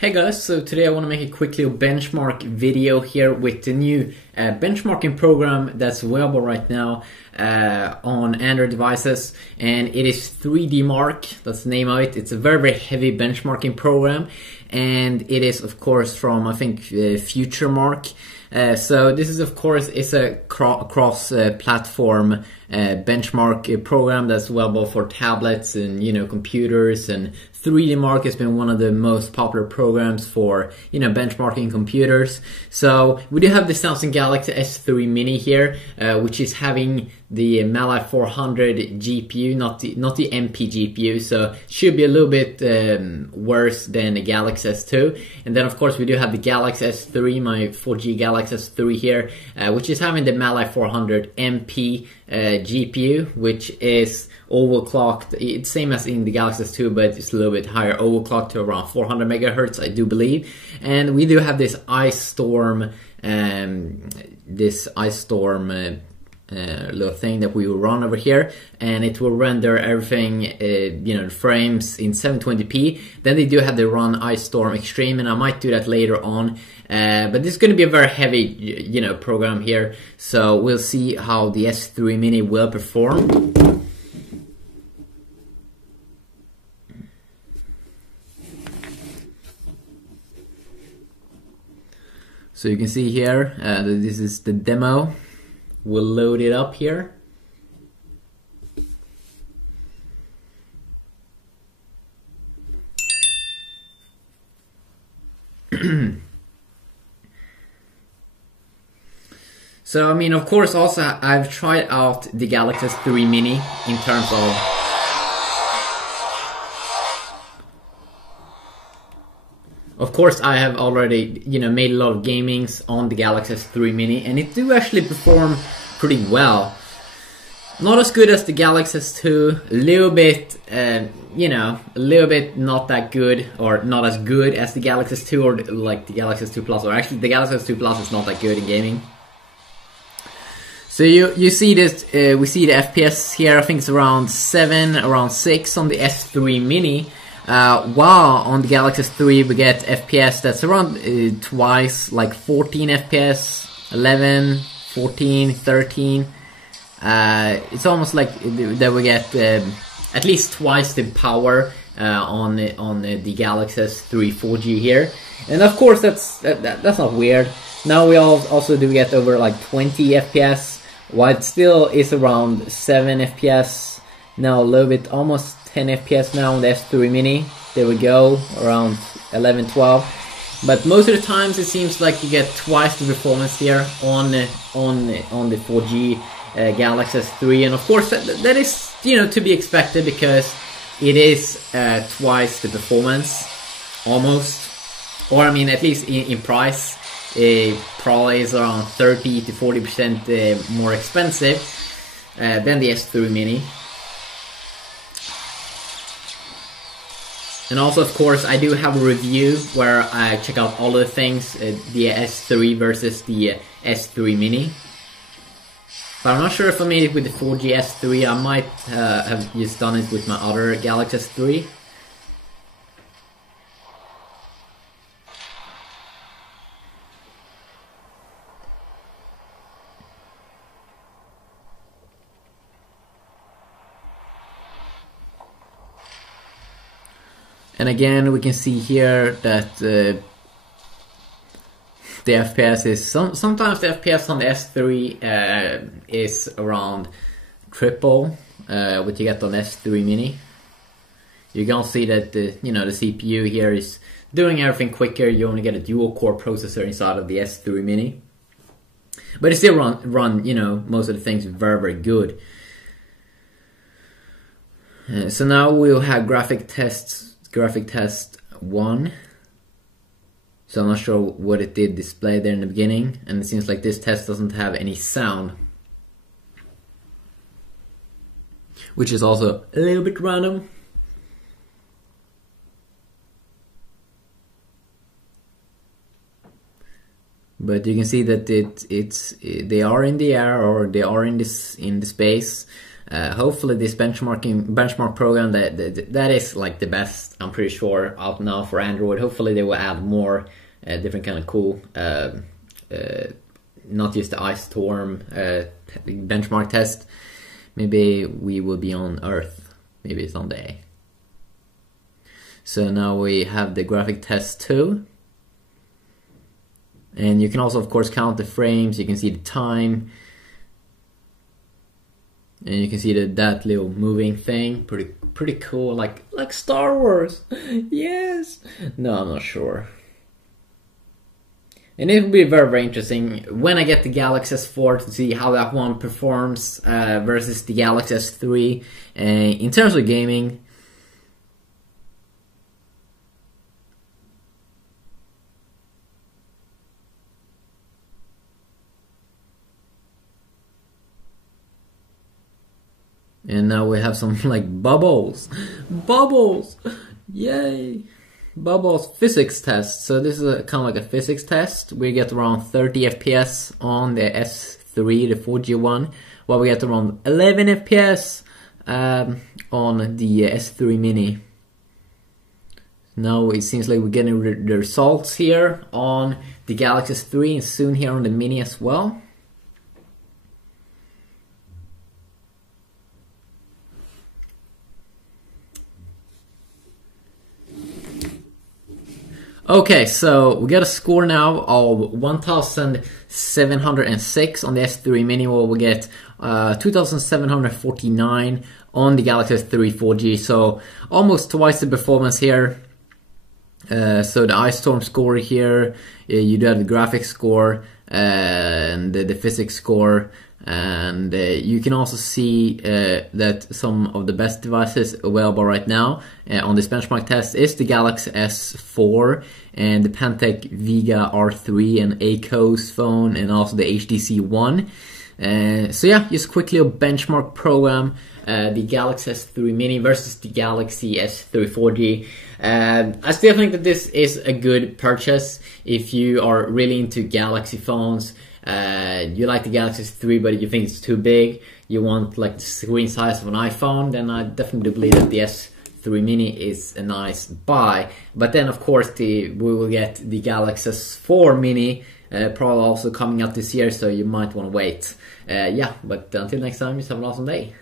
Hey guys, so today I want to make a quick little benchmark video here with the new benchmarking program that's available right now on Android devices, and it is 3DMark. That's the name of it. It's a very heavy benchmarking program, and it is of course from I think FutureMark. So this is of course is a cross-platform benchmark program that's available for tablets and computers, and 3DMark has been one of the most popular programs for benchmarking computers. So we do have the Samsung Galaxy S3 Mini here, which is having the Mali 400 GPU, not the MP GPU, so should be a little bit worse than the Galaxy S2. And then of course we do have the Galaxy S3, my 4G Galaxy S3 here, which is having the Mali 400 MP GPU, which is overclocked. It's same as in the Galaxy S2, but it's a little bit higher, overclocked to around 400 megahertz, I do believe. And we do have this ice storm little thing that we will run over here, and it will render everything frames in 720p. Then they do have the run ice storm extreme, and I might do that later on, but this is going to be a very heavy program here, so we'll see how the S3 Mini will perform. So you can see here that this is the demo. We'll load it up here. So I mean, of course, also I've tried out the Galaxy S3 Mini in terms of course, I have already, made a lot of gamings on the Galaxy S3 Mini, and it do actually perform pretty well. Not as good as the Galaxy S2, a little bit, a little bit not that good, or not as good as the Galaxy S2 or like the Galaxy S2 Plus, or actually the Galaxy S2 Plus is not that good in gaming. So you see this, we see the FPS here. I think it's around 7, around 6 on the S3 Mini. While on the Galaxy S3 we get FPS that's around twice, like 14 FPS, 11, 14, 13. It's almost like that we get at least twice the power on the Galaxy S3 4G here, and of course that's not weird. Now we also do get over like 20 FPS, while it still is around 7 FPS. Now a little bit, almost 10 FPS now on the S3 Mini. There we go, around 11, 12. But most of the times it seems like you get twice the performance here on the 4G Galaxy S3, and of course that is to be expected, because it is twice the performance, almost, or I mean at least in price. Probably is around 30 to 40% more expensive than the S3 Mini. And also, of course, I do have a review where I check out all of the things, the S3 versus the S3 Mini. But I'm not sure if I made it with the 4G S3. I might have just done it with my other Galaxy S3. And again, we can see here that the FPS is sometimes the FPS on the S3 is around triple what you get on S3 Mini. You can see that the CPU here is doing everything quicker. You only get a dual core processor inside of the S3 Mini, but it still run most of the things very good. So now we'll have graphic test 1. So I'm not sure what it did display there in the beginning, and it seems like this test doesn't have any sound, which is also a little bit random. But you can see that they are in the air, or they are in the space. Hopefully this benchmark program that is like the best, I'm pretty sure, out now for Android. Hopefully they will add more different kind of cool, not just the ice storm benchmark test. Maybe we will be on Earth, maybe someday. So now we have the graphic test too. And you can also, of course, count the frames. You can see the time. And you can see that little moving thing. Pretty cool, like Star Wars. Yes. No, I'm not sure. And it will be very, very interesting when I get the Galaxy S4 to see how that one performs versus the Galaxy S3 in terms of gaming. And now we have some like bubbles. Bubbles! Yay! Bubbles physics test. So this is kind of like a physics test. We get around 30 FPS on the S3, the 4G one, while we get around 11 FPS on the S3 Mini. Now it seems like we're getting the results here on the Galaxy S3 and soon here on the Mini as well. Okay, so we got a score now of 1,706 on the S3 Mini, while we get 2,749 on the Galaxy S3 4G, so almost twice the performance here. So the Ice Storm score here, you do have the graphics score and the physics score, and you can also see that some of the best devices available right now on this benchmark test is the Galaxy S4 and the Pantech Vega R3 and Acos phone, and also the HTC One. So yeah, just quickly a benchmark program, the Galaxy S3 Mini versus the Galaxy S3 4G. I still think that this is a good purchase if you are really into Galaxy phones. You like the Galaxy S3 but you think it's too big, you want like the screen size of an iPhone, then I definitely believe that the S3 Mini is a nice buy. But then of course we will get the Galaxy S4 Mini probably also coming out this year, so you might want to wait. Yeah, but until next time, just have an awesome day.